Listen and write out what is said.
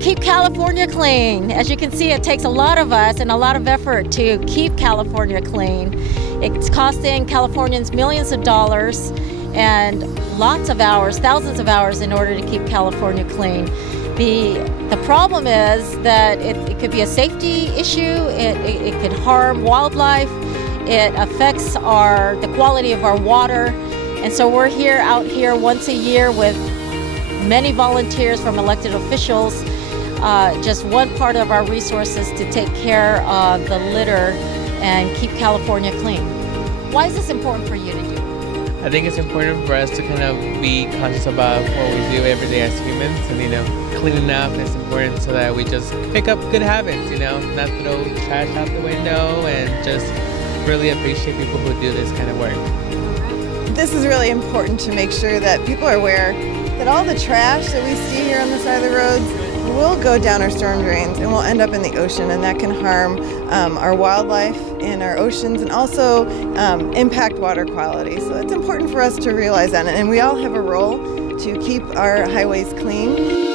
keep California clean. As you can see, it takes a lot of us and a lot of effort to keep California clean. It's costing Californians millions of dollars and lots of hours, thousands of hours in order to keep California clean. The problem is that it could be a safety issue, it could harm wildlife, it affects the quality of our water, and so we're out here once a year with many volunteers from elected officials, just one part of our resources to take care of the litter and keep California clean. Why is this important for you to do? I think it's important for us to kind of be conscious about what we do every day as humans, and cleaning up is important so that we just pick up good habits, not throw trash out the window, and just really appreciate people who do this kind of work. This is really important to make sure that people are aware that all the trash that we see here on the side of the roads will go down our storm drains and will end up in the ocean, and that can harm our wildlife in our oceans and also impact water quality. So it's important for us to realize that, and we all have a role to keep our highways clean.